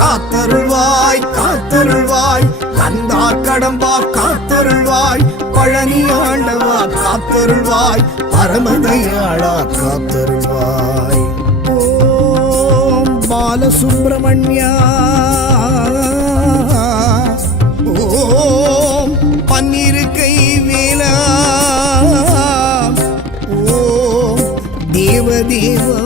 காத்தருள்வாய் காத்தருள்வாய் கந்தா கடம்பா காத்தருள்வாய் பழனி ஆண்டவா காத்தருள்வாய் பரமதயாளா காத்தருள்வாய். ஓம் பாலசுப்ரமணியா ஓம் பன்னிருக்கை வேலா ஓம் தேவதேவா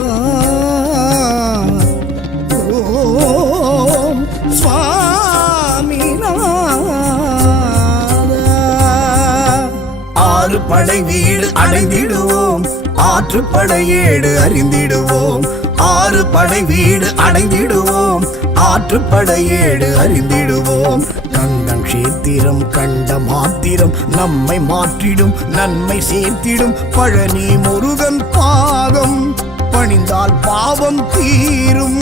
படை வீடு அடைந்திடுவோம் ஆற்றுப்படையேடு அறிந்திடுவோம். 6 படை வீடு அடைந்திடுவோம் ஆற்றுப்படையேடு அறிந்திடுவோம். கந்தன் கஷேத்திரம் கண்ட மாத்திரம் நம்மை மாற்றிடும் நன்மை சேர்த்திடும் பழனி முருகன் பாதம் பணிந்தால் பாவம் தீரும்.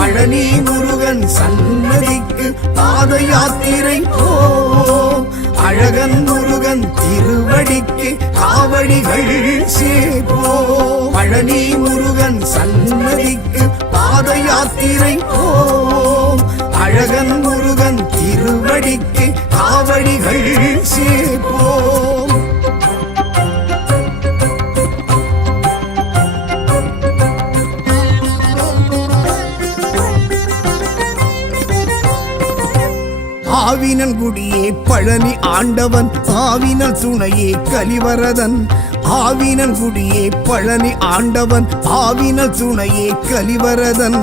பழனி முருகன் சன்னதிக்கு பாத யாத்திரை போம். அழகன் முருகன் திருவடிக்கு காவடிகள் சேர்ப்போம். பழனி முருகன் சன்னதிக்கு பாத யாத்திரை போம். அழகன் முருகன் திருவடிக்கு காவடிகள் சேர்ப்போம். ஆவினன் குடியே பழனி ஆண்டவன் ஆவினல் துணையே கலிவரதன். ஆவினன் குடியே பழனி ஆண்டவன் ஆவினல் துணையே கலிவரதன்.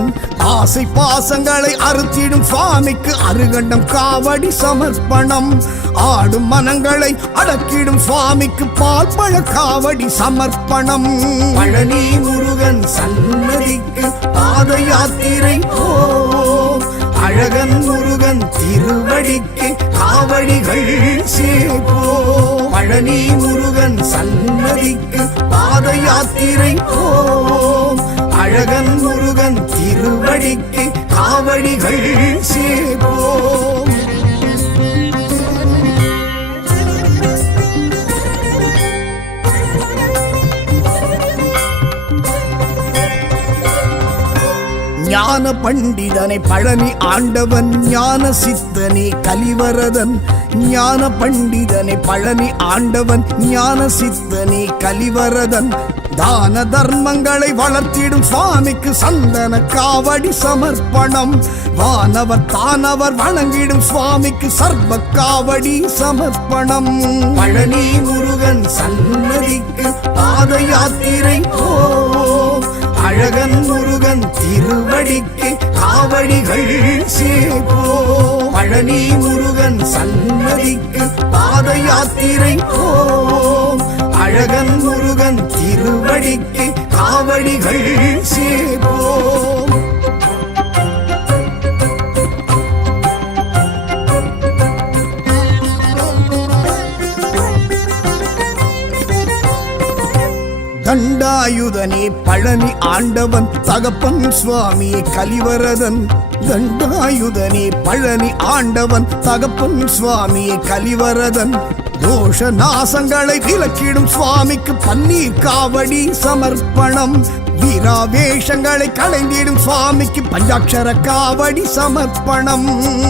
ஆசை பாசங்களை அறுத்திடும் சுவாமிக்கு அருகண்டம் காவடி சமர்ப்பணம். ஆடும் மனங்களை அடக்கிடும் சுவாமிக்கு பால் பழ காவடி சமர்ப்பணம். பழனி முருகன் சன்னதிக்கு பாத யாத்திரை போம். அழகன் முருகன் திருவடிக்கு காவடிகள் சேர்ப்போம். பழனி முருகன் சன்னதிக்கு பாத யாத்திரை போம். அழகன் முருகன் திருவடிக்கு காவடிகள் சேர்ப்போம். ஞான பண்டிதனை பழனி ஆண்டவன் ஞான சித்தனே கலிவரதன். ஞான பண்டிதனை பழனி ஆண்டவன் ஞான சித்தனே கலிவரதன். தான தர்மங்களை வளர்த்திடும் சுவாமிக்கு சந்தன காவடி சமர்ப்பணம். வானவர் தானவர் வணங்கிடும் சுவாமிக்கு சர்வ காவடி சமர்ப்பணம். பழனி முருகன் சன்னதிக்கு பாத யாத்திரை போம். அழகன் முருகன் திருவடிக்கு காவடிகள் சேர்ப்போம். பழனி முருகன் சன்னதிக்கு பாத யாத்திரை போம். அழகன் முருகன் திருவடிக்கு காவடிகள் சேர்ப்போம். தண்டாயுதனே பழனி ஆண்டவன் தகப்பன் சுவாமியே கலிவரதன். தண்டாயுதனே பழனி ஆண்டவன் தகப்பன் சுவாமியே கலிவரதன். தோஷ நாசங்களை விலக்கிடும் சுவாமிக்கு பன்னீர் காவடி சமர்ப்பணம். வீராவேஷங்களை களைந்திடும் சுவாமிக்கு பஞ்சாட்சர காவடி சமர்ப்பணம்.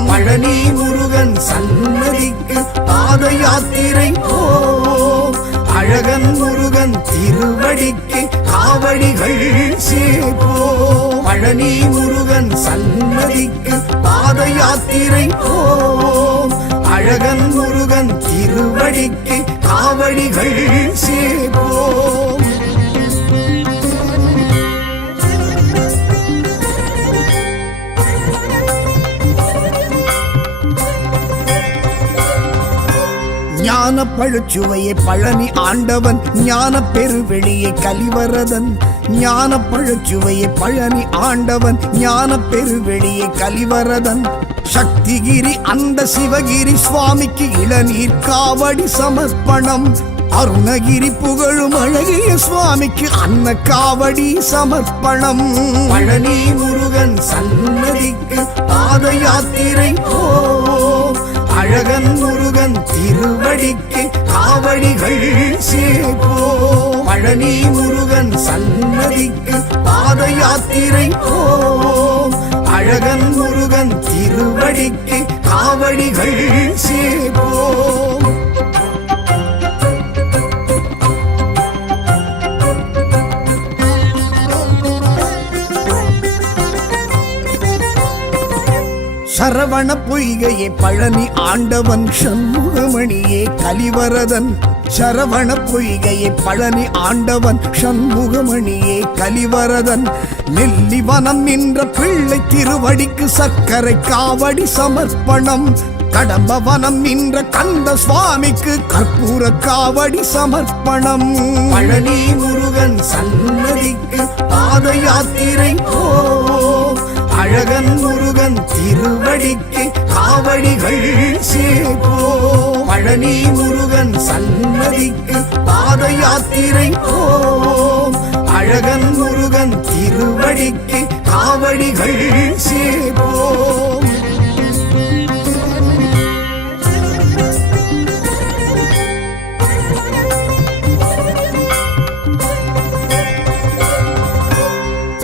பழனி முருகன் சன்னதிக்கு பாத யாத்திரை போம். அழகன் முருகன் திருவடிக்கு காவடிகள் சேர்ப்போம். பழனி முருகன் சன்னதிக்கு பாத யாத்திரை போம். அழகன் முருகன் திருவடிக்கு காவடிகள் சேர்ப்போம். ஞான பழுச்சுவையை பழனி ஆண்டவன் ஞான பெருவெளியை கலிவரதன். ஞான பழுச்சுவையை பழனி ஆண்டவன் ஞான பெருவெளியை கலிவரதன். சக்திகிரி அந்த சிவகிரி சுவாமிக்கு இளநீர் காவடி சமர்ப்பணம். அருணகிரி புகழும் அழகிய சுவாமிக்கு அன்ன காவடி சமர்ப்பணம். பழனி முருகன் சன்னதிக்கு பாத யாத்திரை போம். அழகன் முருகன் திருவடிக்கு காவடிகள் சேர்ப்போம். பழனி முருகன் சன்னதிக்கு பாத யாத்திரை போம். அழகன் முருகன் திருவடிக்கு காவடிகள் சேர்ப்போம். சரவண பொய்கையே பழனி ஆண்டவன் சண்முகமணியே கலிவரதன். சரவண பொய்கையே பழனி ஆண்டவன் சண்முகமணியே கலிவரதன். நெல்லிவனம் நின்ற பிள்ளை திருவடிக்கு சர்க்கரை காவடி சமர்ப்பணம். கடம்பவனம் நின்ற கந்த சுவாமிக்கு கற்பூர காவடி சமர்ப்பணம். பழனி முருகன் சன்னதிக்கு பாத யாத்திரை போம். அழகன் முருகன் திருவடிக்கு காவடிகள் சேர்ப்போம். பழனி முருகன் சன்னதிக்கு பாத யாத்திரை போம். அழகன் முருகன் திருவடிக்கு காவடிகள் சேர்ப்போம்.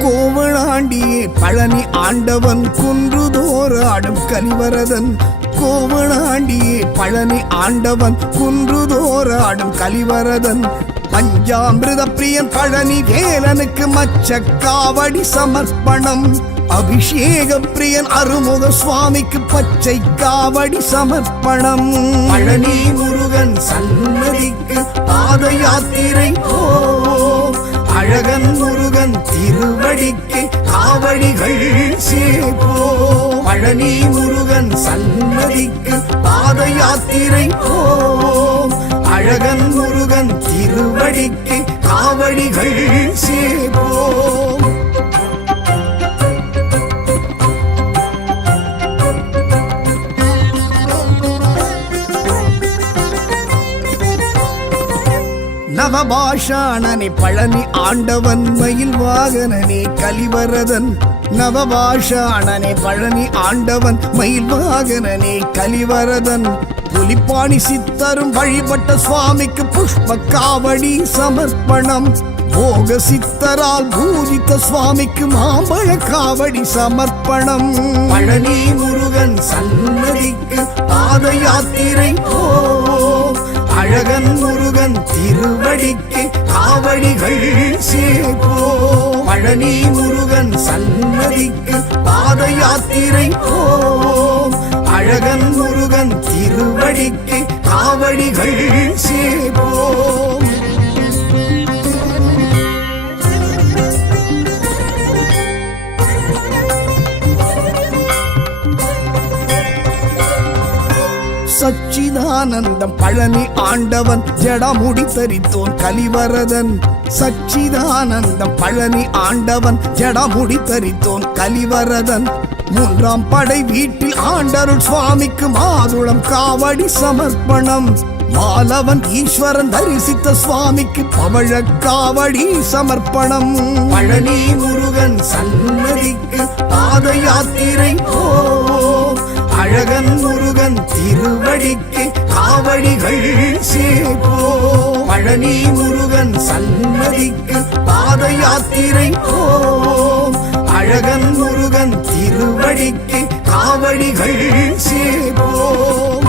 கோவளாண்டியே பழனி ஆண்டவன் குன்றுதோறு ஆடும் கலிவரதன். கோவளாண்டியே பழனி ஆண்டவன் குன்றுதோறு ஆடும் கலிவரதன். பஞ்சாமிருத பிரியன் பழனி வேலனுக்கு மச்ச காவடி சமர்ப்பணம். அபிஷேக பிரியன் அருமுக சுவாமிக்கு பச்சை காவடி சமர்ப்பணம். பழனி முருகன் சன்னதிக்கு பாத யாத்திரை போம். அழகன் முருகன் திருவடிக்கு காவடிகள் சேர்ப்போம். பழனி முருகன் சன்னதிக்கு பாத யாத்திரை போம். அழகன் முருகன் திருவடிக்கு காவடிகள் சேர்ப்போம். நவபாஷாணனே பழனி ஆண்டவன் மயில் வாகனனே கலிவரதன். நவபாஷாணனே பழனி ஆண்டவன் மயில் வாகனனே கலிவரதன். புலிப்பாணி சித்தரும் வழிபட்ட சுவாமிக்கு புஷ்ப காவடி சமர்ப்பணம். போக சித்தரால் பூஜித்த சுவாமிக்கு மாம்பழ காவடி சமர்ப்பணம். பழனி முருகன் சன்னதிக்கு பாத யாத்திரை போம். அழகன் முருகன் திருவடிக்கு காவடிகள் சேர்ப்போம். பழனி முருகன் சன்னதிக்கு பாத யாத்திரை போம். அழகன் முருகன் திருவடிக்கு காவடிகள் சேர்ப்போம். சச்சிதானந்தம் பழனி ஆண்டவன் ஜடமுடி தரித்தோன் கலிவரதன். சச்சிதானந்தம் பழனி ஆண்டவன் ஜடமுடி தரித்தோன் கலிவரதன். மூன்றாம் படை வீட்டில் ஆண்டருள் சுவாமிக்கு மாதுளம் காவடி சமர்ப்பணம். மாலவன் ஈஸ்வரன் தரிசித்த சுவாமிக்கு பவழ காவடி சமர்ப்பணம். பழனி முருகன் சன்னதிக்கு பாத யாத்திரை போம். அழகன் முருகன் திருவடிக்கு காவடிகள் சேர்ப்போம். பழனி முருகன் சன்னதிக்கு பாத யாத்திரை போம். அழகன் முருகன் திருவடிக்கு காவடிகள் சேர்ப்போம்.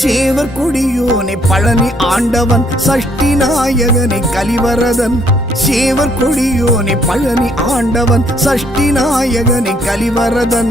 சேவர் கொடியோனே பழனி ஆண்டவன் சஷ்டி நாயகனை கலிவரதன். சேவர் கொடியோனே பழனி ஆண்டவன் சஷ்டி நாயகனை கலிவரதன்.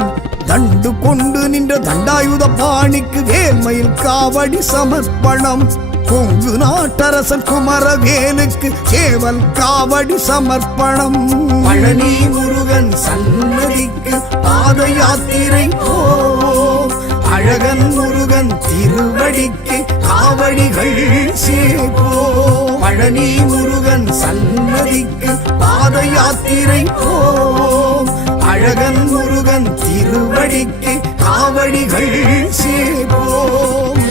தண்டு கொண்டு நின்ற தண்டாயுத பாணிக்கு வேல்மயில் காவடி சமர்ப்பணம். கொங்கு நாட்டரசன் குமரவேலுக்கு சேவல் காவடி சமர்ப்பணம். பழனி முருகன் சன்னதிக்கு பாத யாத்திரை போம். அழகன் முருகன் திருவடிக்கு காவடிகள் சேர்ப்போம். பழனி முருகன் சன்னதிக்கு பாத யாத்திரை போம். அழகன் முருகன் திருவடிக்கு காவடிகள் சேர்ப்போம்.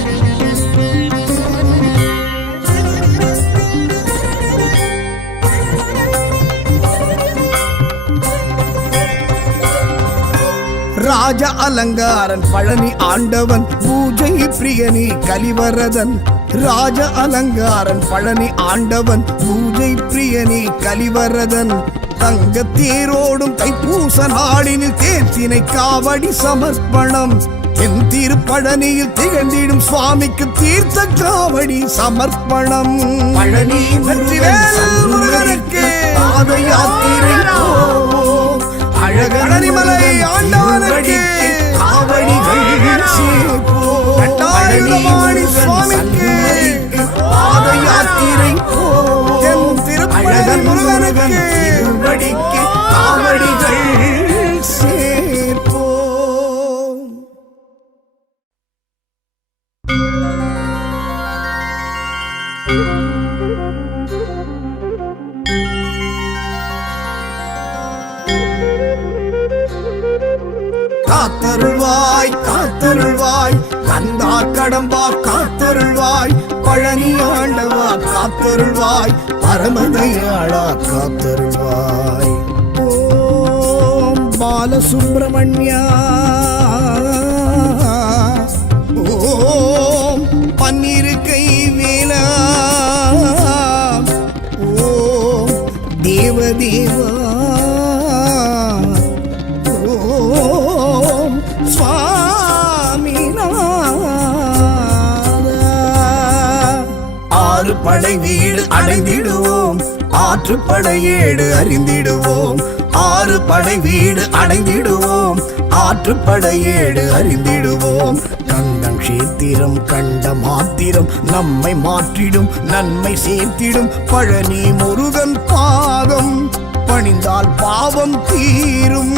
ராஜ அலங்காரன் பழனி ஆண்டவன் பூஜை பிரியனி கலிவரதன் ராஜ அலங்காரன் பழனி ஆண்டவன் பூஜை பிரியனி கலிவரதன் தங்க தேரோடும் தைப்பூச நாளினில் தேர்த்தினை காவடி சமர்ப்பணம் என் திருப்பழனியில் திகழ்ந்திடும் சுவாமிக்கு தீர்த்த காவடி சமர்ப்பணம் பழனி முருகனுக்கு பாத யாத்திரை அழகனிமலை ஆண்டவனுக்கு காவடிகள் சுவாமிக்கு பாத யாத்திரை திருப்பழகன் முருகனுக்கு திருவடிக்கு காவடிகள் சேர்ப்போம். காத்தருள்வாய் காத்தருள்வாய் கந்தா கடம்பா காத்தருள்வாய் பழனி ஆண்டவா காத்தருள்வாய் பரமதயாளா காத்தருள்வாய். ஓம் பாலசுப்ரமணியா ஓம் பன்னிருக்கை வேலா ஓம் தேவதேவா ஓம் சுவாமிநாதா. ஆறு படை வீடு அடைந்திடுவோம் ஆற்றுப்படையேடு அறிந்திடுவோம் ஆறு படை வீடு அடைந்திடுவோம் ஆற்றுப்படையேடு அறிந்திடுவோம். கந்தன் கஷேத்திரம் கண்ட மாத்திரம் நம்மை மாற்றிடும் நன்மை சேர்த்திடும் பழனி முருகன் பாதம் பணிந்தால் பாவம் தீரும்.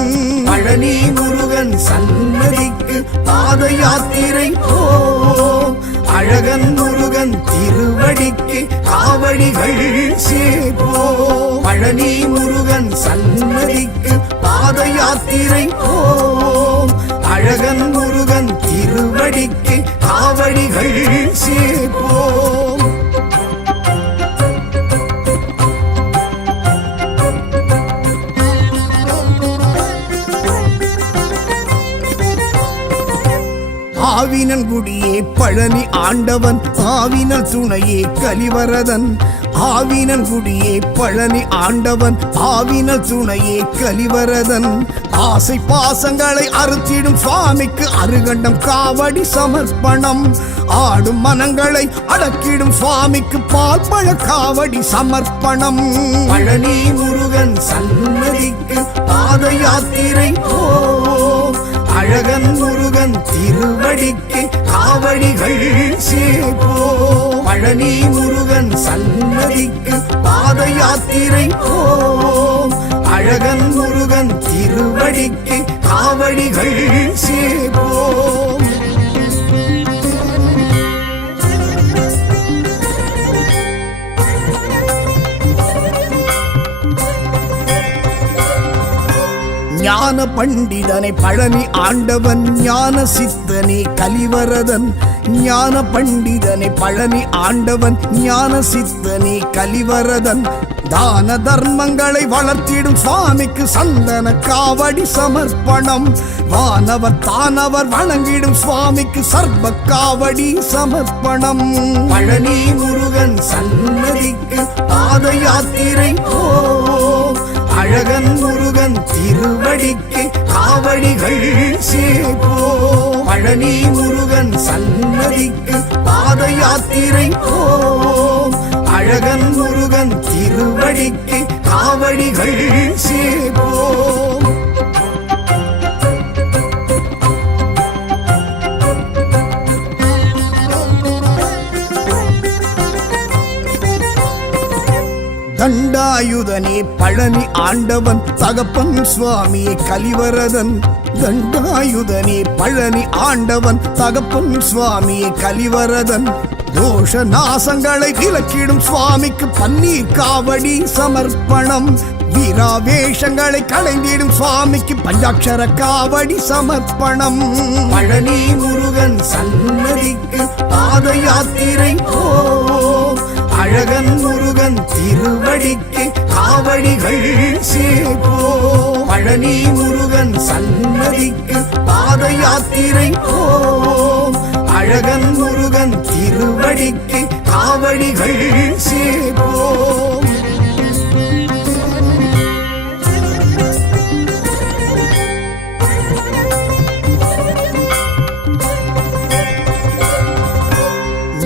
பழனி முருகன் சன்னதிக்கு பாத யாத்திரை போம் அழகன் முருகன் திருவடிக்கு காவடிகள் சேர்ப்போம். பழனி முருகன் சன்னதிக்கு பாத யாத்திரை போம் அழகன் முருகன் திருவடிக்கு காவடிகள் சேர்ப்போம். ஆவினன்குடியே பழனி ஆண்டவன் ஆவினல் துணையே கலிவரதன் ஆவினன்குடியே பழனி ஆண்டவன் ஆவினல் துணையே கலிவரதன். ஆசை பாசங்களை அறுத்திடும் சுவாமிக்கு அருகண்டம் காவடி சமர்ப்பணம் ஆடும் மனங்களை அடக்கிடும் சுவாமிக்கு பால் பழ காவடி சமர்ப்பணம். பழனி முருகன் சன்னதிக்கு பாத யாத்திரை போம் அழகன் முருகன் திருவடிக்கு காவடிகள் சேர்ப்போம். பழனி முருகன் சன்னதிக்கு பாத யாத்திரை போம் அழகன் முருகன் திருவடிக்கு காவடிகள் சேர்ப்போம். ஞான பண்டிதனை பழனி ஆண்டவன் ஞான சித்தனே கலிவரதன் ஞான பண்டிதனை பழனி ஆண்டவன் ஞான சித்தனே கலிவரதன். தான தர்மங்களை வளர்த்திடும் சுவாமிக்கு சந்தன காவடி சமர்ப்பணம் வானவர் தானவர் வணங்கிடும் சுவாமிக்கு சர்வ காவடி சமர்ப்பணம். பழனி முருகன் சன்னதிக்கு பாத யாத்திரை போம் அழகன் முருகன் திருவடிக்கு காவடிகள் சேர்ப்போம். பழனி முருகன் சன்னதிக்கு பாத யாத்திரை போம் அழகன் முருகன் திருவடிக்கு காவடிகள் சேர்ப்போம். தண்டாயுதனே பழனி ஆண்டவன் தகப்பன் சுவாமியே கலிவரதன் தண்டாயுதனே பழனி ஆண்டவன் தகப்பன் சுவாமியே கலிவரதன். தோஷ நாசங்களை விலக்கிடும் சுவாமிக்கு பன்னீர் காவடி சமர்ப்பணம் வீராவேஷங்களை களைந்திடும் சுவாமிக்கு பஞ்சாட்சர காவடி சமர்ப்பணம். பழனி முருகன் சன்னதிக்கு பாத யாத்திரை போம் அழகன் முருகன் திருவடிக்கு காவடிகள் சேர்ப்போம். பழனி முருகன் சன்னதிக்கு பாத யாத்திரை போம். அழகன் முருகன் திருவடிக்கு காவடிகள் சேர்ப்போம்.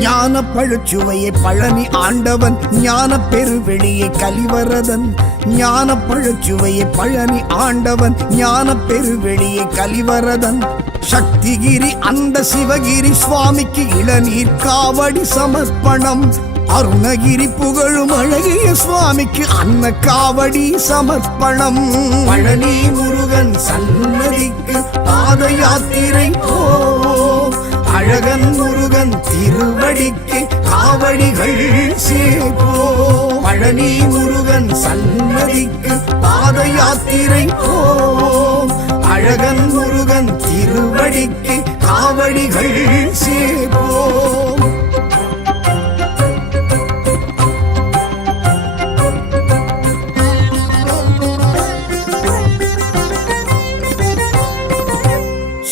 ஞான பழுச்சுவையை பழனி ஆண்டவன், ஞான பெருவெளியை கலிவரதன். ஞான பழுச்சுவையை பழனி ஆண்டவன், ஞான பெருவெளியை கலிவரதன். சக்திகிரி அந்த சிவகிரி சுவாமிக்கு இளநீர் காவடி சமர்ப்பணம். அருணகிரி புகழும் அழகிய சுவாமிக்கு அன்ன காவடி சமர்ப்பணம். பழனி முருகன் சன்னதிக்கு பாத யாத்திரை போம். அழகன் முருகன் திருவடிக்கு காவடிகள் சேர்ப்போம். பழனி முருகன் சன்னதிக்கு பாத யாத்திரை போம். அழகன் முருகன் திருவடிக்கு காவடிகள் சேர்ப்போம்.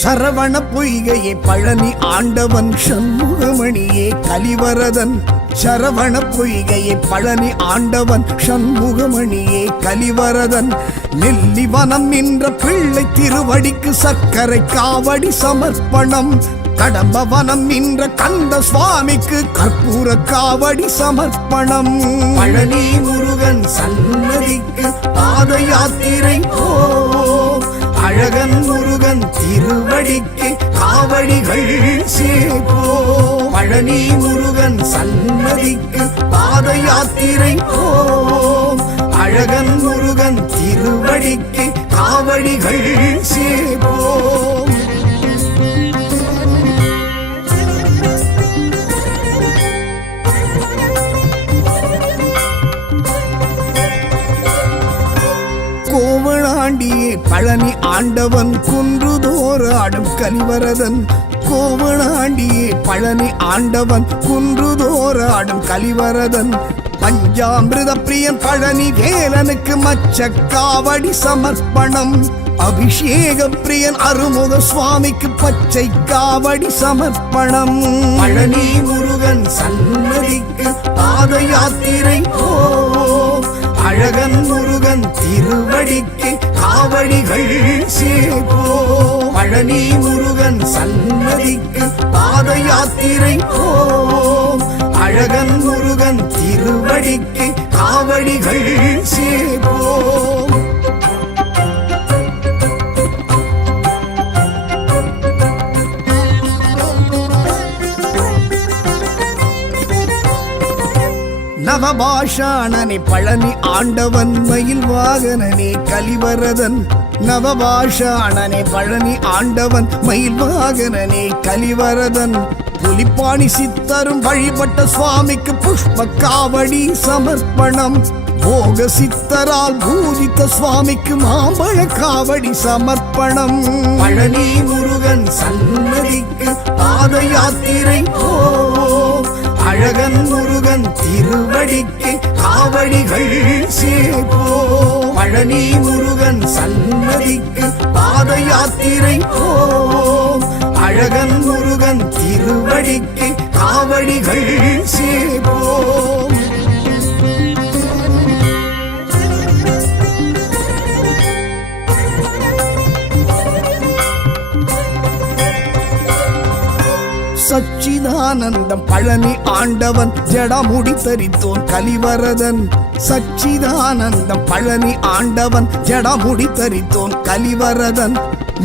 சரவண பொய்கையே பழனி ஆண்டவன், சண்முகமணியே கலிவரதன். சரவண பொய்கையே பழனி ஆண்டவன், சண்முகமணியே கலிவரதன். நெல்லிவனம் நின்ற பிள்ளை திருவடிக்கு சர்க்கரை காவடி சமர்ப்பணம். கடம்பவனம் நின்ற கந்த சுவாமிக்கு கற்பூர காவடி சமர்ப்பணம். பழனி முருகன் சன்னதிக்கு பாத யாத்திரை போம். அழகன் முருகன் திருவடிக்கு காவடிகள் சேர்ப்போம். பழனி முருகன் சன்னதிக்கு பாத யாத்திரை போம். அழகன் முருகன் திருவடிக்கு காவடிகள் சேர்ப்போம். கோவளாண்டியே பழனி ஆண்டவன், குன்றுதோறு ஆடும் கலிவரதன். கோவளாண்டியே பழனி ஆண்டவன், குன்றுதோறு ஆடும் கலிவரதன். பஞ்சாமிருத பிரியன் பழனி வேலனுக்கு மச்ச காவடி சமர்ப்பணம். அபிஷேக பிரியன் அருமுக சுவாமிக்கு பச்சை காவடி சமர்ப்பணம். பழனி முருகன் சன்னதிக்கு பாத யாத்திரை போம். அழகன் முருகன் திருவடிக்கு காவடிகள் சேர்ப்போம். பழனி முருகன் சன்னதிக்கு பாத யாத்திரை போம். அழகன் முருகன் திருவடிக்கு காவடிகள் சேர்ப்போம். நவபாஷாணனே பழனி ஆண்டவன், மயில் வாகனனே கலிவரதன். நவபாஷாணனே பழனி ஆண்டவன், மயில் வாகனனே கலிவரதன். புலிப்பாணி சித்தரும் வழிபட்ட சுவாமிக்கு புஷ்ப காவடி சமர்ப்பணம். போக சித்தரால் பூஜித்த சுவாமிக்கு மாம்பழ காவடி சமர்ப்பணம். பழனி முருகன் சன்னதிக்கு பாத யாத்திரை போம். அழகன் முருகன் திருவடிக்கு காவடிகள் சேர்ப்போம். பழனி முருகன் சன்னதிக்கு பாத யாத்திரை போம். அழகன் முருகன் திருவடிக்கு காவடிகள் சேர்ப்போம். சச்சிதானந்தம் பழனி ஆண்டவன், ஜடமுடி தரித்தோன் கலிவரதன். சச்சிதானந்தம் பழனி ஆண்டவன், ஜடமுடி தரித்தோன் கலிவரதன்.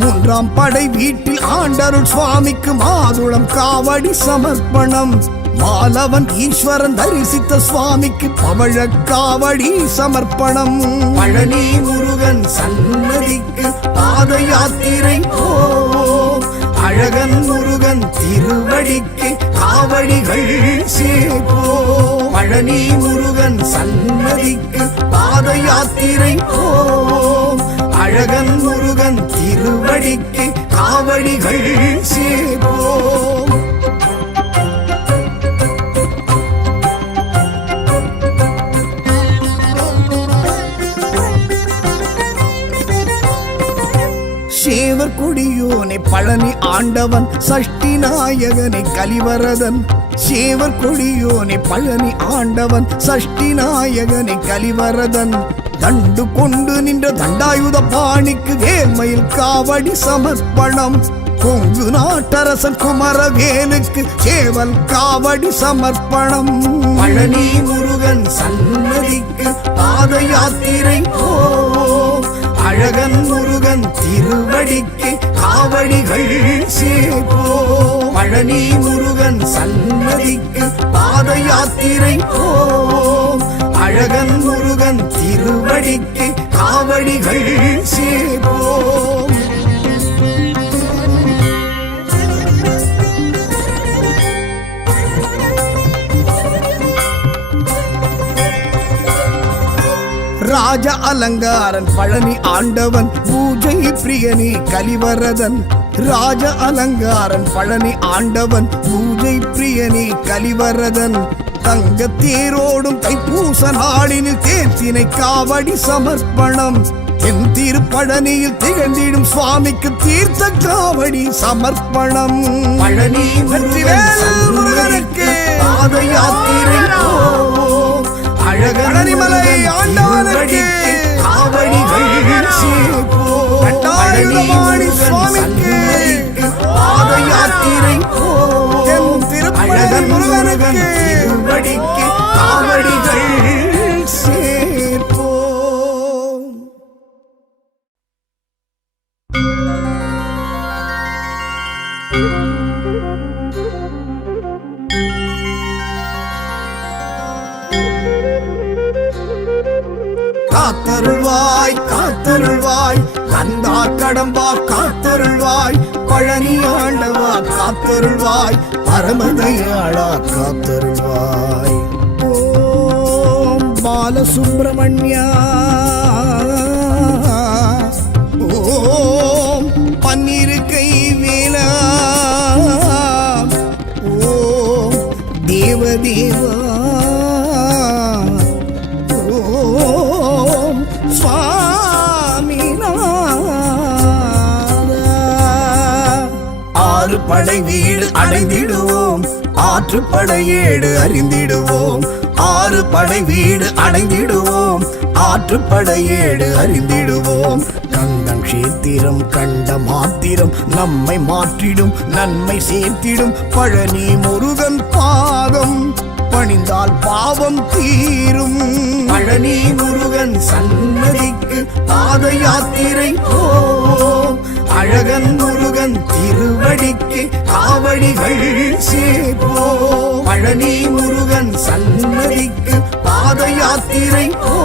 மூன்றாம் படை வீட்டில் ஆண்டருள் சுவாமிக்கு மாதுளம் காவடி சமர்ப்பணம். மாலவன் ஈஸ்வரன் தரிசித்த சுவாமிக்கு பவழ காவடி சமர்ப்பணம். பழனி முருகன் சன்னதிக்கு பாத யாத்திரை போம். அழகன் முருகன் திருவடிக்கு காவடிகள் சேர்ப்போம். பழனி முருகன் சன்னதிக்கு பாத யாத்திரை போம். அழகன் முருகன் திருவடிக்கு காவடிகள் சேர்ப்போம். சேவ சேவர் கொடியோனை பழனி ஆண்டவன் சஷ்டி நாயகனை கலிவரதன் சேவர் கொடியோனை பழனி ஆண்டவன் சஷ்டி நாயகனை கலிவரதன் தண்டு கொண்டு நின்ற தண்டாயுத பாணிக்கு வேல்மயில் காவடி சமர்ப்பணம் கொங்கு நாட்டரசன் குமரவேலுக்கு சேவல் காவடி சமர்ப்பணம் பழனி முருகன் சன்னதிக்கு பாத யாத்திரை போ அழகன் முருகன் திருவடிக்கு காவடிகள் சேப்போ பழனி முருகன் சன்னதிக்கு பாத யாத்திரை போ அழகன் முருகன் திருவடிக்கு காவடிகள் சேப்போ ராஜ அலங்காரன் பழனி ஆண்டவன் பூஜை பிரியனே கலிவரதன் ராஜ அலங்காரன் பழனி ஆண்டவன் பூஜை பிரியனே கலிவரதன் தங்க தேரோடும் தைப்பூச நாளினில் தேர்த்தினை காவடி சமர்ப்பணம் என் திருப்பழனியில் திகழ்ந்திடும் சுவாமிக்கு தீர்த்த காவடி சமர்ப்பணம் பழனி முருகனுக்கு பாத யாத்திரை அழகனிமலை ஆண்டவனுக்கு காவடிகள் சேப்போ பழனி சுவாமிக்கு பாத யாத்திரை போ அழகன் முருகனுக்கு திருவடிக்கு காவடிகள் சேப்போ காத்தருள்வாய் காத்தருள்வாய் கந்தா கடம்பா காத்தருள்வாய் பழனி ஆண்டவா காத்தருள்வாய் பரமதயாளா காத்தருள்வாய் ஓம் பாலசுப்ரமணியா ஓம் பன்னிரு கை வேலா ஓம் தேவதேவா படை வீடு அடைந்திடுவோம் ஆற்றுப்படை ஏடு அறிந்திடுவோம் ஆறு படை வீடு அடைந்திடுவோம் ஆற்றுப்படை ஏடு அறிந்திடுவோம் கந்தன் கஷேத்திரம் கண்ட மாத்திரம் நம்மை மாற்றிடும் நன்மை சேர்த்திடும் பழனி முருகன் பாதம் பணிந்தால் பாவம் தீரும் பழனி முருகன் சன்னதிக்கு பாத யாத்திரை போ அழகன் முருகன் திருவடிக்கு காவடிகள் சேப்போ பழனி முருகன் சன்னதிக்கு பாத யாத்திரை போ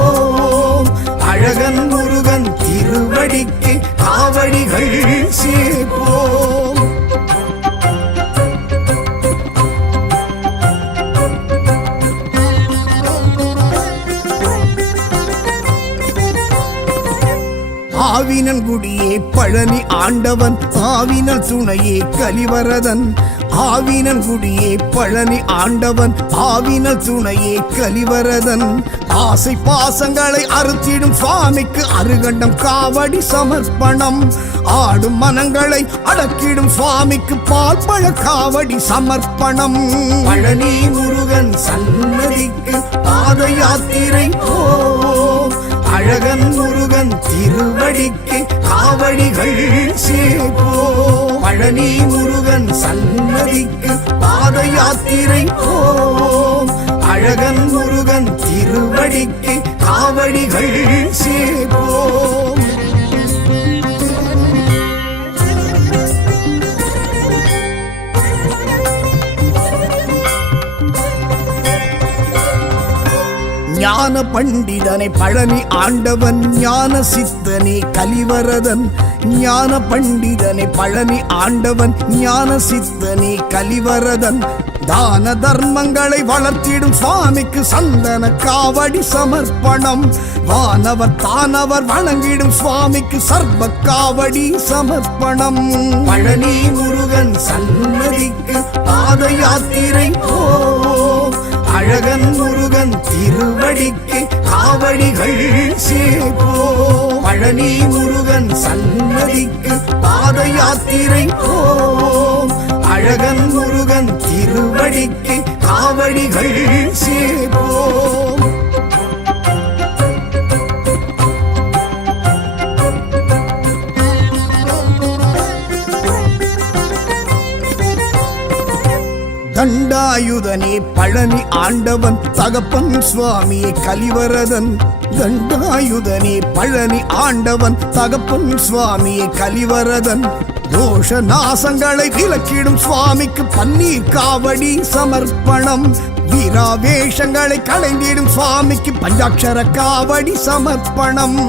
அழகன் முருகன் திருவடிக்கு காவடிகள் சேப்போ ஆவினன் குடியே பழனி ஆண்டவன் ஆவினல் துணையே கலிவரதன் ஆவினன் குடியே பழனி ஆண்டவன் ஆவினல் துணையே கலிவரதன் ஆசை பாசங்களை அறுத்திடும் சுவாமிக்கு அருகண்டம் காவடி சமர்ப்பணம் ஆடும் மனங்களை அடக்கிடும் சுவாமிக்கு பால் பழ காவடி சமர்ப்பணம் பழனி முருகன் சன்னதிக்கு பாத யாத்திரை போ அழகன் முருகன் திருவடிக்கு காவடிகள் சேப்போ பழனி முருகன் சன்னதிக்கு பாத யாத்திரை போ அழகன் முருகன் திருவடிக்கு காவடிகள் சேப்போ ஞான பண்டிதனை பழனி ஆண்டவன் ஞான சித்தனே கலிவரதன் ஞான பண்டிதனை பழனி ஆண்டவன் ஞான சித்தனே கலிவரதன் தான தர்மங்களை வளர்த்திடும் சுவாமிக்கு சந்தன காவடி சமர்ப்பணம் வானவர் தானவர் வணங்கிடும் சுவாமிக்கு சர்வ காவடி சமர்ப்பணம் பழனி முருகன் சன்னதிக்கு பாத யாத்திரை போ அழகன் முருகன் திருவடிக்கு காவடிகள் சேப்போ பழனி முருகன் சன்னதிக்கு பாத யாத்திரை போம். அழகன் முருகன் திருவடிக்கு காவடிகள் சேவோம். தண்டாயுதனே பழனி ஆண்டவன் தகப்பன் சுவாமியே கலிவரதன். தண்டாயுதனே பழனி ஆண்டவன் தகப்பன் சுவாமியே கலிவரதன். தோஷ நாசங்களை விலக்கிடும் சுவாமிக்கு பன்னீர் காவடி சமர்ப்பணம். வீராவேஷங்களை களைந்திடும் சுவாமிக்கு பஞ்சாட்சர காவடி சமர்ப்பணம்.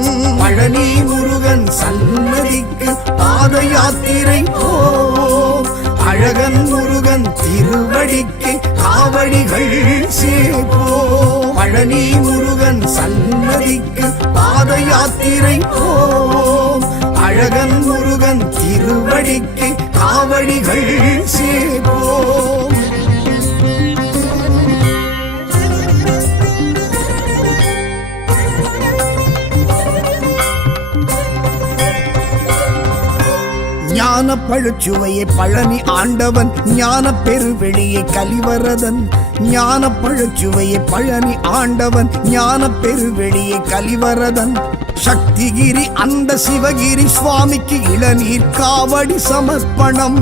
பழனி முருகன் சன்னதிக்கு பாத யாத்திரை போம். அழகன் முருகன் திருவடிக்கு காவடிகள் சேவோம். பழனி முருகன் சன்னதிக்கு பாத யாத்திரை போம். அழகன் முருகன் திருவடிக்கு காவடிகள் சேவோம். ஞான பழுச்சுவையை பழனி ஆண்டவன் ஞான பெருவெளியை கலிவரதன். ஞான பழுச்சுவையை பழனி ஆண்டவன் ஞான பெருவெளியை கலிவரதன். சக்திகிரி அந்த சிவகிரி சுவாமிக்கு இளநீர் காவடி சமர்ப்பணம்.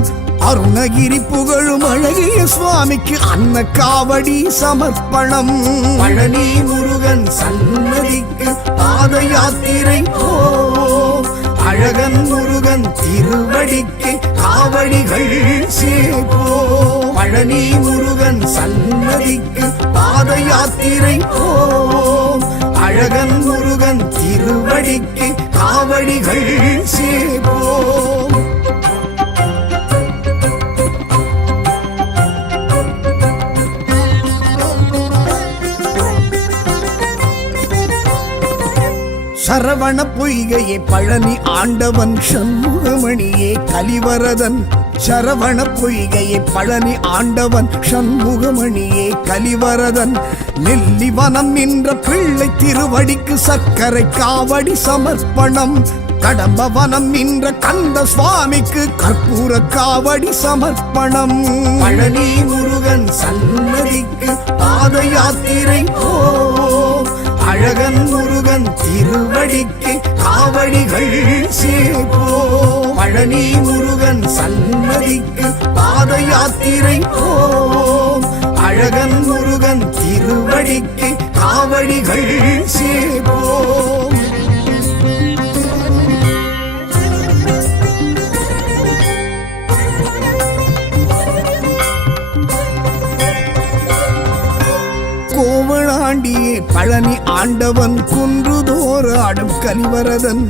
அருணகிரி புகழும் அழகிய சுவாமிக்கு அன்ன காவடி சமர்ப்பணம். பழனி முருகன் சன்னதிக்கு பாத யாத்திரை போம். அழகன் முருகன் திருவடிக்கு காவடிகள் சேவோம். பழனி முருகன் சன்னதிக்கு பாத யாத்திரை போம். அழகன் முருகன் திருவடிக்கு காவடிகள் சேவோம். சரவண பொய்கையே பழனி ஆண்டவன் சண்முகமணியே கலிவரதன். சரவண பொய்கையே பழனி ஆண்டவன் சண்முகமணியே கலிவரதன். நெல்லிவனம் நின்ற பிள்ளை திருவடிக்கு சர்க்கரை காவடி சமர்ப்பணம். கடம்பவனம் நின்ற கந்த சுவாமிக்கு கற்பூர காவடி சமர்ப்பணம். பழனி முருகன் சன்னதிக்கு பாத யாத்திரை போம். அழகன் முருகன் திருவடிக்கு காவடிகள் சேவோம். பழனி முருகன் சன்னதிக்கு பாத யாத்திரை போம். அழகன் முருகன் திருவடிக்கு காவடிகள் சேவோம். கோவளாண்டியே பழனி ஆண்டவன் குன்றுதோறு ஆடும் கலிவரதன்.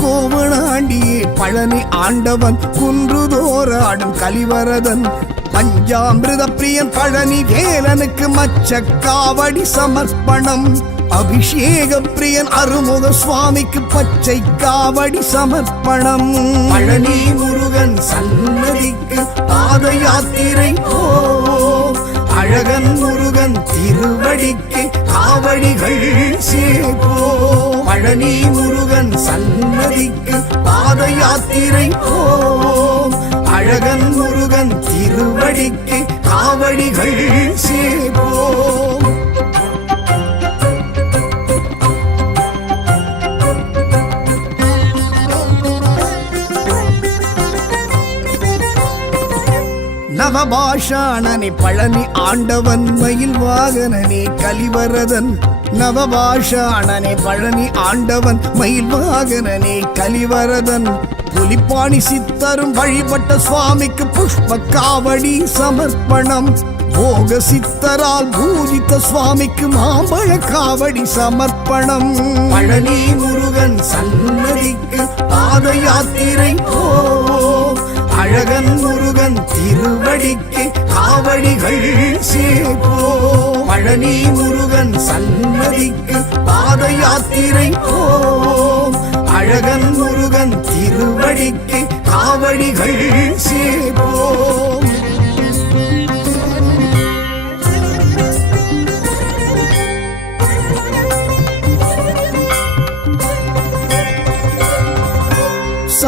கோவளாண்டியே பழனி ஆண்டவன் குன்றுதோறு ஆடும் கலிவரதன். பஞ்சாமிருத பிரியன் பழனி வேலனுக்கு மச்ச காவடி சமர்ப்பணம். அபிஷேக பிரியன் அருமுக சுவாமிக்கு பச்சை காவடி சமர்ப்பணம். பழனி முருகன் சன்னதிக்கு பாத யாத்திரை போம். அழகன் முருகன் திருவடிக்கு காவடிகள் சேவோம். பழனி முருகன் சன்னதிக்கு பாத யாத்திரை போம். அழகன் முருகன் திருவடிக்கு காவடிகள் சேவோம். நவபாஷாணனே பழனி ஆண்டவன் மயில் வாகனனே கலிவரதன். நவபாஷாணனே பழனி ஆண்டவன் மயில் வாகனனே கலிவரதன். புலிப்பாணி சித்தரும் வழிபட்ட சுவாமிக்கு புஷ்ப காவடி சமர்ப்பணம். போக சித்தரால் பூஜித்த சுவாமிக்கு மாம்பழ காவடி சமர்ப்பணம். பழனி முருகன் சன்னதிக்கு பாத யாத்திரை போம். அழகன் முருகன் திருவடிக்கு காவடிகள் சேவோம். பழனி முருகன் சன்னதிக்கு பாத யாத்திரை போம். அழகன் முருகன் திருவடிக்கு காவடிகள் சேவோம்.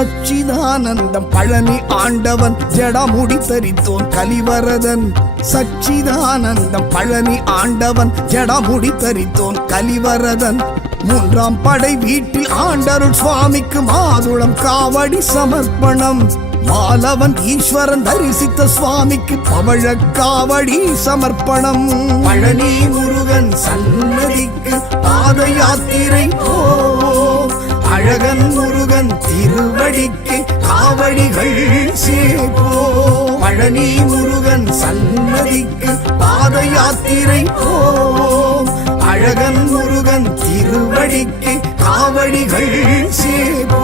சச்சிதானந்தம் பழனி ஆண்டவன் ஜடமுடி தரித்தோன் கலிவரதன் சச்சிதானந்தம் பழனி ஆண்டவன் ஜடமுடி தரித்தோன் கலிவரதன் மூன்றாம் படை வீட்டில் ஆண்டருள் சுவாமிக்கு மாதுளம் காவடி சமர்ப்பணம் மாலவன் ஈஸ்வரன் தரிசித்த சுவாமிக்கு பவழ காவடி சமர்ப்பணம் பழனி முருகன் சன்னதிக்கு பாத யாத்திரை அழகன் முருகன் திருவடிக்கு காவடிகள் சேர்ப்போ பழனி முருகன் சன்னதிக்கு பாத யாத்திரை அழகன் முருகன் திருவடிக்கு காவடிகள் சேர்ப்போ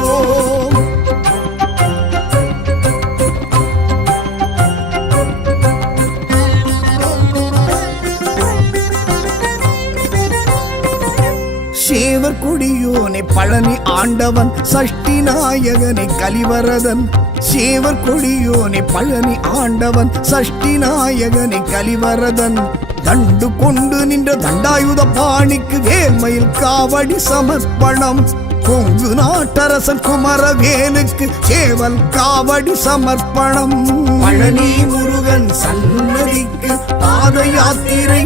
சேவர் கொடியோனை பழனி ஆண்டவன் சஷ்டி நாயகனை கலிவரதன் சேவர் கொடியோனை பழனி ஆண்டவன் சஷ்டி நாயகனை கலிவரதன் தண்டு கொண்டு நின்ற தண்டாயுத பாணிக்கு வேல்மயில் காவடி சமர்ப்பணம் கொங்கு நாட்டரசன் குமரவேலுக்கு சேவல் காவடி சமர்ப்பணம் பழனி முருகன் சன்னதிக்கு பாத யாத்திரை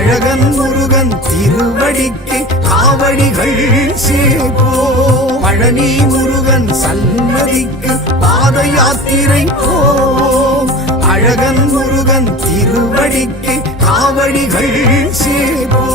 அழகன் முருகன் திருவடிக்கு காவடிகள் சேர்ப்போ பழனி முருகன் சன்னதிக்கு பாத யாத்திரை அழகன் முருகன் திருவடிக்கு காவடிகள் சேர்ப்போ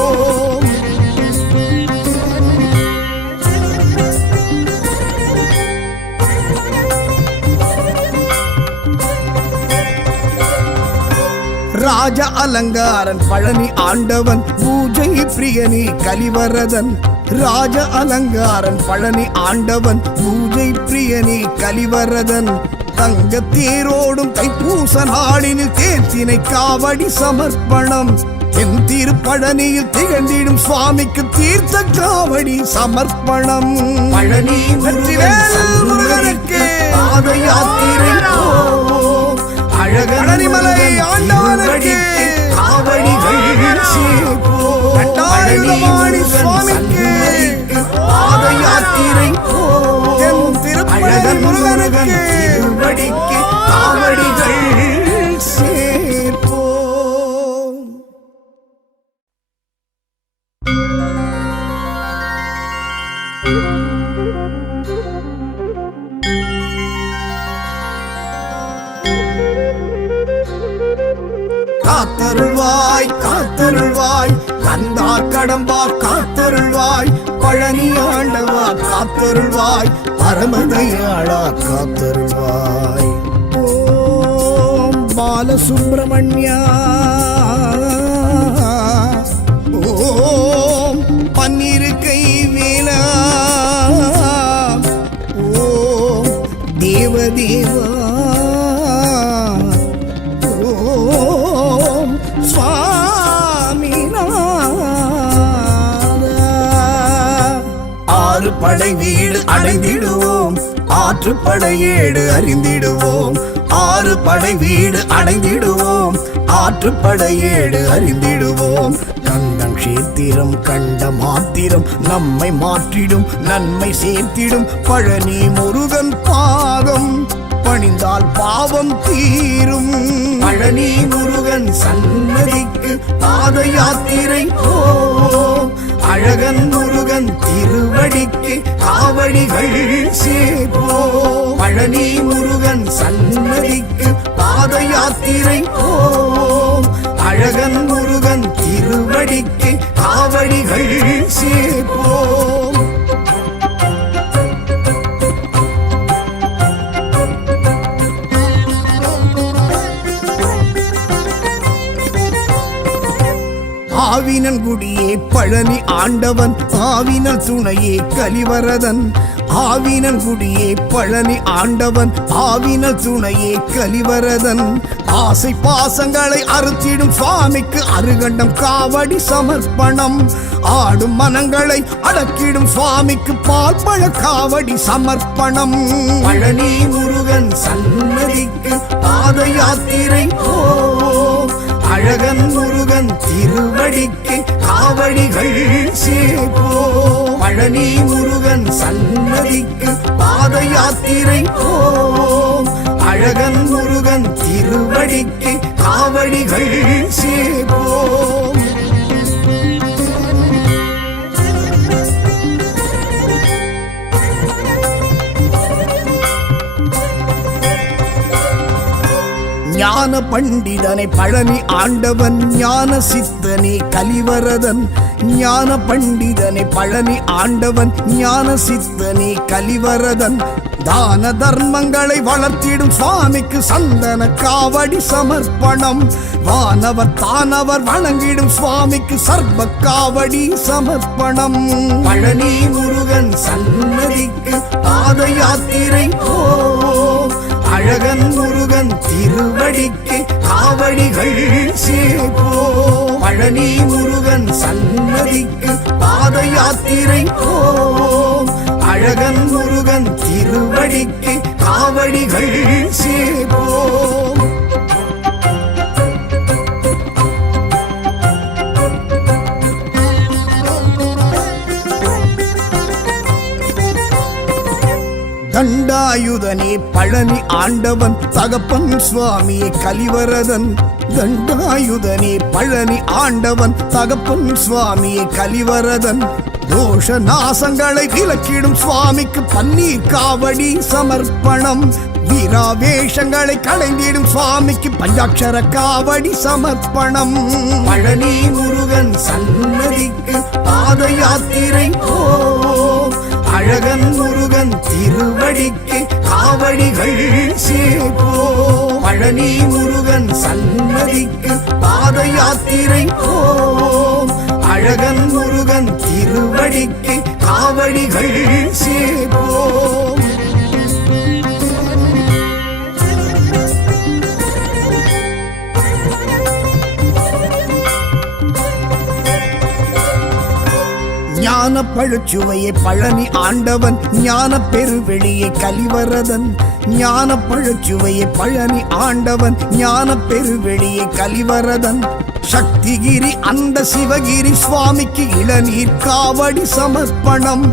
ராஜ அலங்காரன் பழனி ஆண்டவன் பூஜை பிரியனி கலிவரதன் ராஜ அலங்காரன் பழனி ஆண்டவன் பூஜை பிரியனி கலிவரதன் தங்க தேரோடும் தைப்பூச நாளினில் தேர்த்தினை காவடி சமர்ப்பணம் தென் திருப்பழனியில் திகழ்ந்திடும் சுவாமிக்கு தீர்த்த காவடி சமர்ப்பணம் பழனி முருகனுக்கு பாத யாத்திரை அழகனிமலை ஆண்டவனுக்கு காவடிகள் சேர்ப்போ பழனி சுவாமிக்கு பாத யாத்திரை அழகன் முருகனுக்கு திருவடிக்கு காவடிகள் சேர்ப்போ காத்தருள்வாய் காத்தருள்வாய் கந்தா கடம்பா காத்தருள்வாய் பழனி ஆண்டவா காத்தருள்வாய் பரமதயாளா காத்தருள்வாய் ஓம் பாலசுப்ரமணியா ஓம் பன்னிருக்கை வேலா ஓம் தேவதேவா படை வீடு அடைந்திடுவோம் ஆற்றுப்படை ஏடு அறிந்திடுவோம் ஆறு படை வீடு அடைந்திடுவோம் ஆற்றுப்படை ஏடு அறிந்திடுவோம் கந்தன் கஷேத்திரம் கண்ட மாத்திரம் நம்மை மாற்றிடும் நன்மை சேர்த்திடும் பழனி முருகன் பாதம் பணிந்தால் பாவம் தீரும் பழனி முருகன் சன்னதிக்கு பாத யாத்திரை அழகன் முருகன் திருவடிக்கு காவடிகள் சேர்ப்போ பழனி முருகன் சன்னதிக்கு பாத யாத்திரை அழகன் முருகன் திருவடிக்கு காவடிகள் சேர்ப்போ ஆவினன் குடியே பழனி ஆண்டவன் ஆவினல் துணையே கலிவரதன் ஆவினன் குடியே பழனி ஆண்டவன் ஆவினல் துணையே கலிவரதன் ஆசை பாசங்களை அறுத்திடும் சுவாமிக்கு அருகண்டம் காவடி சமர்ப்பணம் ஆடும் மனங்களை அடக்கிடும் சுவாமிக்கு பால் பழ காவடி சமர்ப்பணம் பழனி முருகன் சன்னதிக்கு பாத யாத்திரை அழகன் முருகன் திருவடிக்கு காவடிகள் சேர்ப்போ பழனி முருகன் சன்னதிக்கு பாத யாத்திரை போம். அழகன் முருகன் திருவடிக்கு காவடிகள் சேவோம். ஞான பண்டிதனை பழனி ஆண்டவன், ஞான சித்தனே கலிவரதன். ஞான பண்டிதனை பழனி ஆண்டவன், ஞான சித்தனே கலிவரதன். தான தர்மங்களை வளர்த்திடும் சுவாமிக்கு சந்தன காவடி சமர்ப்பணம். வானவர் தானவர் வணங்கிடும் சுவாமிக்கு சர்வ காவடி சமர்ப்பணம். பழனி முருகன் சன்னதிக்கு பாத யாத்திரை போம். அழகன் முருகன் திருவடிக்கு காவடிகள் சேவோம். பழனி முருகன் சன்னதிக்கு பாத யாத்திரை போம். அழகன் முருகன் திருவடிக்கு காவடிகள் சேவோம். தண்டாயுதனே பழனி ஆண்டவன், தகப்பன் சுவாமியே கலிவரதன். தண்டாயுதனே பழனி ஆண்டவன், தகப்பன் சுவாமியே கலிவரதன். தோஷ நாசங்களை விலக்கிடும் சுவாமிக்கு பன்னீர் காவடி சமர்ப்பணம். வீராவேஷங்களை களைந்திடும் சுவாமிக்கு பஞ்சாட்சர காவடி சமர்ப்பணம். பழனி முருகன் சன்னதிக்கு பாத யாத்திரை போம். அழகன் முருகன் திருவடிக்கு காவடிகள் சேவோம். பழனி முருகன் சன்னதிக்கு பாத யாத்திரை போம். அழகன் முருகன் திருவடிக்கு காவடிகள் சேவோம். ஞான பழுச்சுவையை பழனி ஆண்டவன், ஞான பெருவெளியை கலிவரதன். ஞான பழுச்சுவையை பழனி ஆண்டவன், ஞான பெருவெளியை கலிவரதன். சக்திகிரி அந்த சிவகிரி சுவாமிக்கு இளநீர் காவடி சமர்ப்பணம்.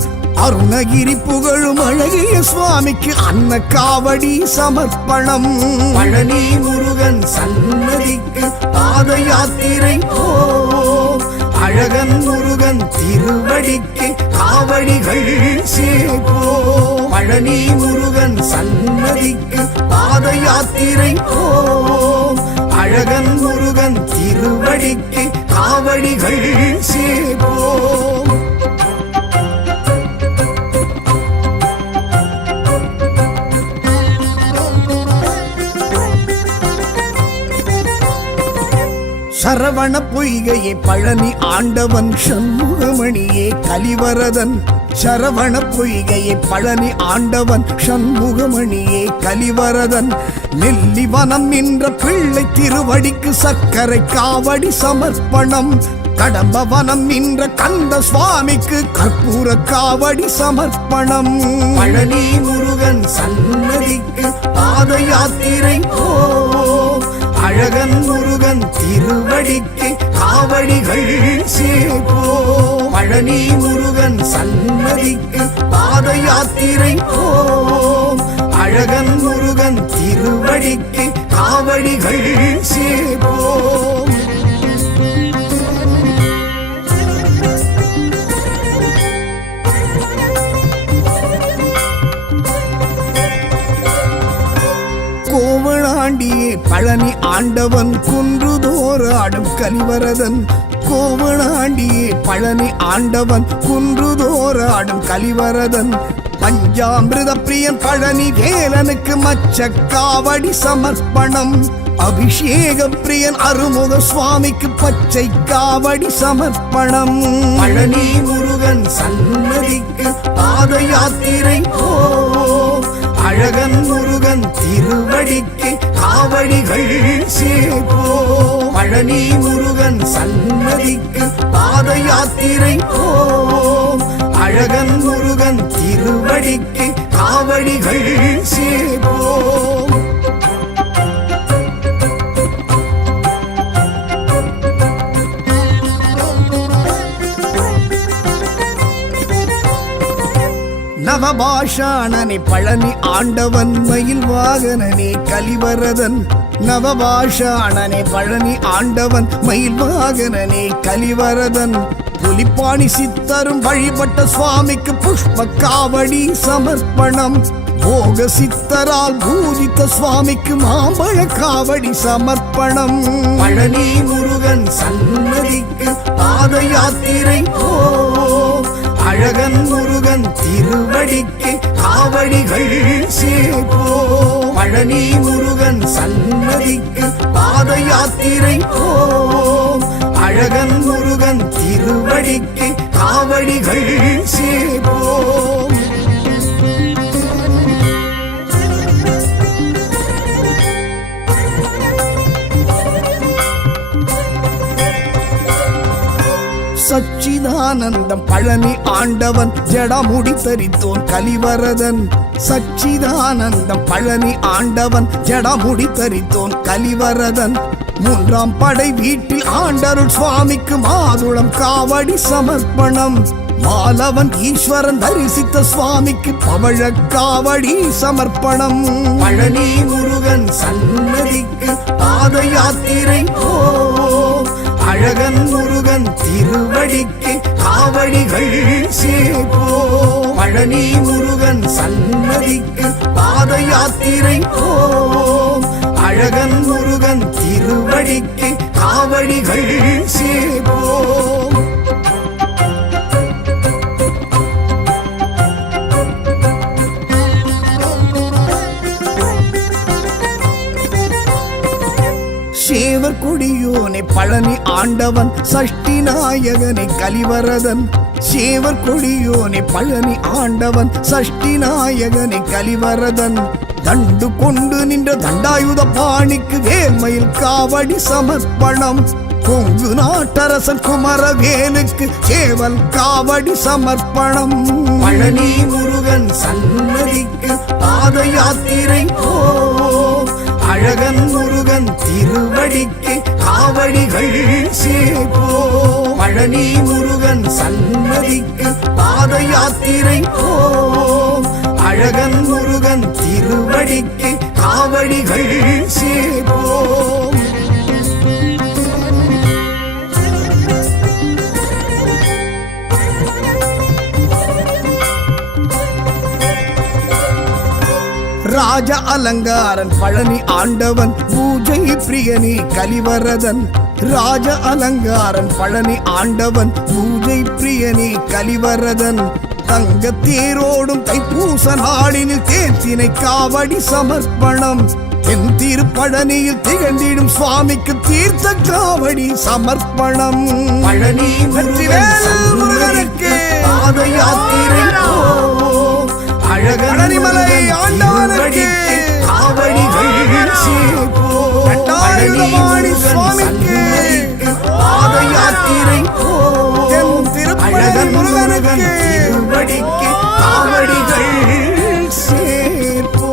அருணகிரி புகழும் அழகிய சுவாமிக்கு அன்ன காவடி சமர்ப்பணம். பழனி முருகன் சன்னதிக்கு பாத யாத்திரை போம். அழகன் முருகன் திருவடிக்கு காவடிகள் சேவோம். பழனி முருகன் சன்னதிக்கு பாத யாத்திரை போம். அழகன் முருகன் திருவடிக்கு காவடிகள் சேவோம். சரவண பொய்கையே பழனி ஆண்டவன், சண்முகமணியே கலிவரதன். சரவண பொய்கையே பழனி ஆண்டவன், சண்முகமணியே கலிவரதன். நெல்லிவனம் நின்ற பிள்ளை திருவடிக்கு சர்க்கரை காவடி சமர்ப்பணம். கடம்பவனம் நின்ற கந்த சுவாமிக்கு கற்பூர காவடி சமர்ப்பணம். பழனி முருகன் சன்னதிக்கு பாத யாத்திரை போம். அழகன் முருகன் திருவடிக்கு காவடிகள் சேவோம். பழனி முருகன் சன்னதிக்கு பாத யாத்திரை போம். அழகன் முருகன் திருவடிக்கு காவடிகள் சேவோம். கோவளாண்டியே பழனி ஆண்டவன், குன்றுதோறு ஆடும் கலிவரதன். கோவளாண்டியே பழனி ஆண்டவன், குன்றுதோறு ஆடும் கலிவரதன். பஞ்சாமிருத பிரியன் பழனி வேலனுக்கு மச்ச காவடி சமர்ப்பணம். அபிஷேக பிரியன் அருமுக சுவாமிக்கு பச்சை காவடி சமர்ப்பணம். பழனி முருகன் சன்னதிக்கு பாத யாத்திரை போம். அழகன் முருகன் திருவடிக்கு காவடிகள் சேவோம். பழனி முருகன் சன்னதிக்கு பாத யாத்திரை போம். அழகன் முருகன் திருவடிக்கு காவடிகள் சேவோம். நவபாஷாணனே பழனி ஆண்டவன் மயில் வாகனனே கலிவரதன் நவபாஷாணனே பழனி ஆண்டவன் மயில் வாகனனே கலிவரதன் புலிப்பாணி சித்தரும் வழிபட்ட சுவாமிக்கு புஷ்ப காவடி சமர்ப்பணம் போக சித்தரால் பூஜித்த சுவாமிக்கு மாம்பழ காவடி சமர்ப்பணம் பழனி முருகன் சன்னதிக்கு பாத யாத்திரை அழகன் முருகன் திருவடிக்கு காவடிகள் சேர்ப்போ பழனி முருகன் சன்னதிக்கு பாத யாத்திரை அழகன் முருகன் திருவடிக்கு காவடிகள் சேர்ப்போ சச்சிதானந்தம் பழனி ஆண்டவன் ஜடமுடி தரித்தோன் கலிவரதன் சச்சிதானந்தம் பழனி ஆண்டவன் ஜடமுடி தரித்தோன் கலிவரதன் மூன்றாம் படை வீட்டில் ஆண்டருள் சுவாமிக்கு மாதுளம் காவடி சமர்ப்பணம் மாலவன் ஈஸ்வரன் தரிசித்த சுவாமிக்கு பவழ காவடி சமர்ப்பணம் பழனி முருகன் சன்னதிக்கு பாத யாத்திரை அழகன் முருகன் திருவடிக்கு காவடிகள் சேர்ப்போ பழனி முருகன் சன்னதிக்கு பாத யாத்திரை அழகன் முருகன் திருவடிக்கு காவடிகள் சேர்ப்போ சேவர் கொடியோனை பழனி ஆண்டவன் சஷ்டி நாயகனை கலிவரதன் சேவர் கொடியோனை பழனி ஆண்டவன் சஷ்டி நாயகனை கலிவரதன் தண்டு கொண்டு நின்ற தண்டாயுத பாணிக்கு வேல்மயில் காவடி சமர்ப்பணம் கொங்கு நாட்டரசன் குமரவேலுக்கு சேவல் காவடி சமர்ப்பணம் பழனி முருகன் சன்னதிக்கு பாத யாத்திரை அழகன் முருகன் திருவடிக்கு காவடிகள் சேர்ப்போ பழனி முருகன் சன்னதிக்கு பாத யாத்திரை அழகன் முருகன் திருவடிக்கு காவடிகள் சேர்ப்போ ராஜ அலங்காரன் பழனி ஆண்டவன் பூஜை பிரியனே கலிவரதன் ராஜ அலங்காரன் பழனி ஆண்டவன் பூஜை பிரியனே கலிவரதன் தங்க தேரோடும் தைப்பூச நாளினில் தேர்த்தினை காவடி சமர்ப்பணம் என் திருப்பழனியில் திகழ்ந்திடும் சுவாமிக்கு தீர்த்த காவடி சமர்ப்பணம் பழனி முருகனுக்கு பாத யாத்திரை அழகனிமலை ஆண்டவனுக்கு காவடிகள் சேர்ப்போ பழனி சுவாமிக்கு பாத யாத்திரை அழகன் முருகனுக்கு திருவடிக்கு காவடிகள் சேர்ப்போ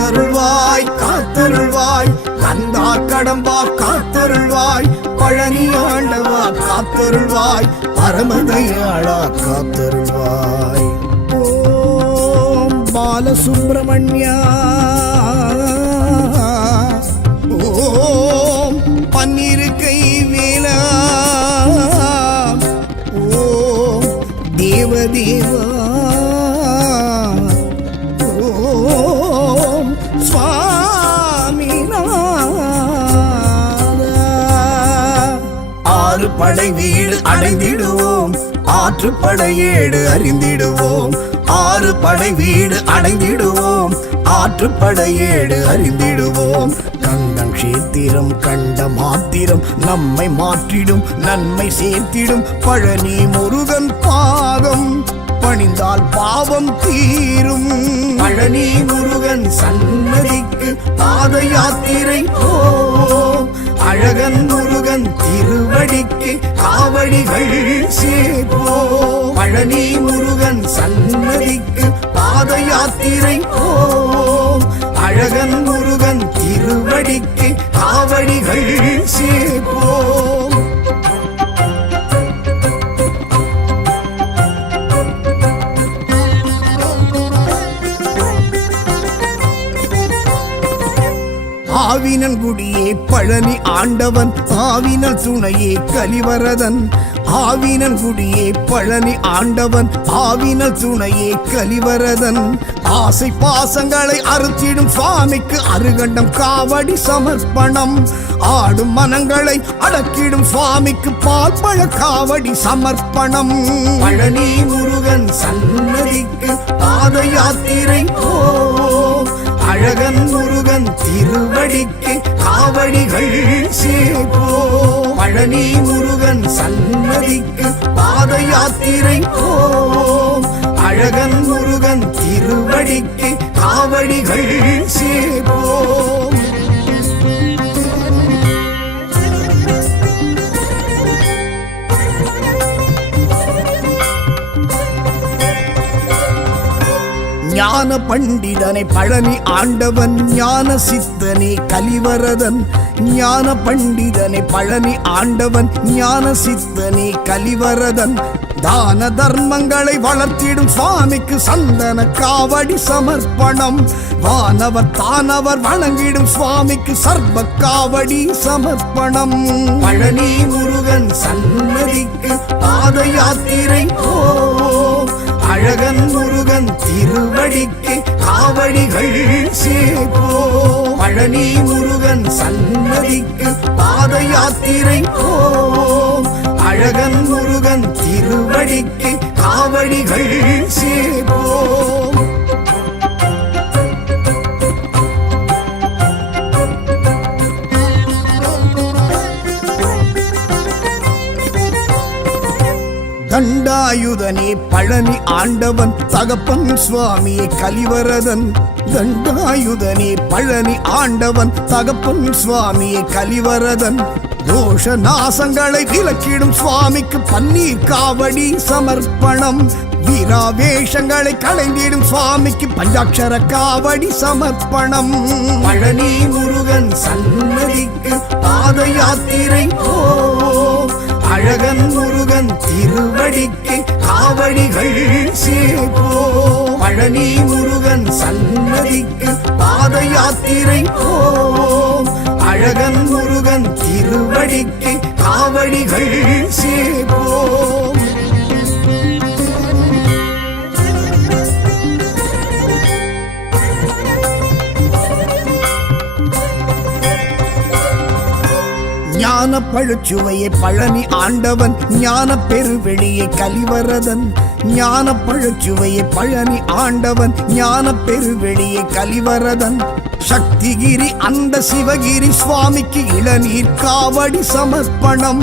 காத்தருள்வாய் காத்தருள்வாய் கந்தா கடம்பா காத்தருள்வாய் பழனி ஆண்டவா காத்தருள்வாய் பரமதயாளா காத்தருள்வாய் ஓம் பாலசுப்பிரமணியா ஓம் பன்னிருக்கை வேலா ஓம் தேவதேவா படை வீடு அடைந்திடுவோம் ஆற்றுப்படையேடு அறிந்திடுவோம் ஆறு படை வீடு அடைந்திடுவோம் ஆற்றுப்படையேடு அறிந்திடுவோம் கந்தன் கஷேத்திரம் கண்ட மாத்திரம் நம்மை மாற்றிடும் நன்மை சேர்த்திடும் பழனி முருகன் பாதம் பணிந்தால் பாவம் தீரும் பழனி முருகன் சன்னதிக்கு பாத யாத்திரை அழகன் முருகன் திருவடிக்கு காவடிகள் சேர்ப்போ பழனி முருகன் சன்னதிக்கு யாத்திரை போம் அழகன் முருகன் திருவடிக்கு காவடிகள் சேர்ப்போம். ஆவினன்குடியே பழனி ஆண்டவன் ஆவினல் துணையே கலிவரதன். ஆவினன்குடியே பழனி ஆண்டவன் ஆவினல் துணையே கலிவரதன். ஆசை பாசங்களை அறுத்திடும் சுவாமிக்கு அருகண்டம் காவடி சமர்ப்பணம். ஆடும் மனங்களை அடக்கிடும் சுவாமிக்கு பால் பழ காவடி சமர்ப்பணம். பழனி முருகன் சன்னதிக்கு பாத யாத்திரை போம் அழகன் முருகன் திருவடிக்கு காவடிகள் சேர்ப்போம். பழனி முருகன் சன்னதிக்கு பாத யாத்திரை போம் அழகன் முருகன் திருவடிக்கு காவடிகள் சேர்ப்போம். ஞான பண்டிதனை பழனி ஆண்டவன் ஞான சித்தனே கலிவரதன். ஞான பண்டிதனை பழனி ஆண்டவன் ஞான சித்தனே கலிவரதன். தான தர்மங்களை வளர்த்திடும் சுவாமிக்கு சந்தன காவடி சமர்ப்பணம். வானவர் தானவர் வணங்கிடும் சுவாமிக்கு சர்வ காவடி சமர்ப்பணம். பழனி முருகன் சன்னதிக்கு பாத யாத்திரை போம் அழகன் முருகன் திருவடிக்கு காவடிகள் சேர்ப்போம். பழனி முருகன் சன்னதிக்கு பாத யாத்திரை போம் அழகன் முருகன் திருவடிக்கு காவடிகள் சேர்ப்போம். தண்டாயுதனே பழனி ஆண்டவன் தகப்பன் சுவாமியே கலிவரதன். தண்டாயுதனே பழனி ஆண்டவன் தகப்பன் சுவாமியே கலிவரதன். தோஷ நாசங்களை விலக்கிடும் சுவாமிக்கு பன்னீர் காவடி சமர்ப்பணம். வீராவேஷங்களை களைந்திடும் சுவாமிக்கு பஞ்சாட்சர காவடி சமர்ப்பணம். பழனி முருகன் சன்னதிக்கு பாத யாத்திரை போம் அழகன் முருகன் திருவடிக்கு காவடிகள் சேர்ப்போம். பழனி முருகன் சன்னதிக்கு பாத யாத்திரை போம் அழகன் முருகன் திருவடிக்கு காவடிகள் சேர்ப்போம். ஞான பழுச்சுவையை பழனி ஆண்டவன் ஞான பெருவெளியை கலிவரதன். ஞான பழுச்சுவையை பழனி ஆண்டவன் ஞான பெருவெளியை கலிவரதன். சக்திகிரி அந்த சிவகிரி சுவாமிக்கு இளநீர் காவடி சமர்ப்பணம்.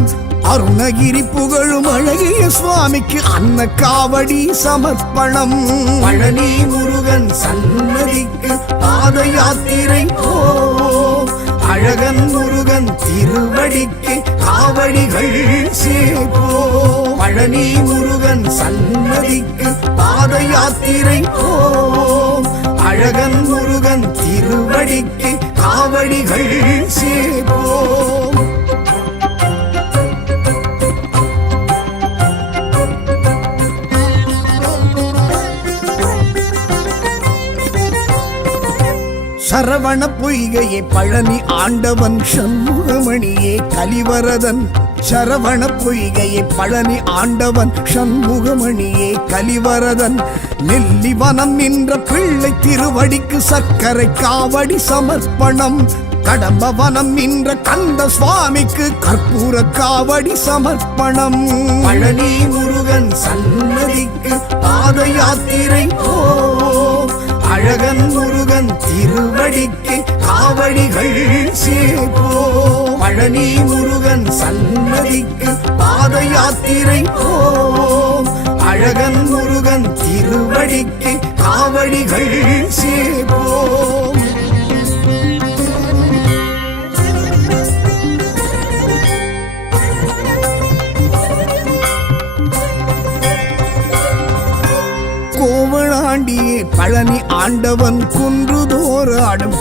அருணகிரி புகழும் அழகிய சுவாமிக்கு அன்ன காவடி சமர்ப்பணம். பழனி முருகன் சன்னதிக்கு பாத யாத்திரை போம் அழகன் முருகன் திருவடிக்கு காவடிகள் சேர்ப்போம். பழனி முருகன் சன்னதிக்கு பாத யாத்திரை போம் அழகன் முருகன் திருவடிக்கு காவடிகள் சேர்ப்போம். சரவண பொய்கையே பழனி ஆண்டவன் சண்முகமணியே கலிவரதன். சரவண பொய்கையே பழனி ஆண்டவன் சண்முகமணியே கலிவரதன். நெல்லிவனம் நின்ற பிள்ளை திருவடிக்கு சர்க்கரை காவடி சமர்ப்பணம். கடம்பவனம் நின்ற கந்த சுவாமிக்கு கற்பூர காவடி சமர்ப்பணம். பழனி முருகன் சன்னதிக்கு பாத யாத்திரை போம் அழகன் முருகன் திருவடிக்கு காவடிகள் சேர்ப்போம். பழனி முருகன் சன்னதிக்கு பாத யாத்திரை போம் அழகன் முருகன் திருவடிக்கு காவடிகள் சேர்ப்போம். பாண்டியே பழனி ஆண்டவன் குன்றுதோறு ஆடும்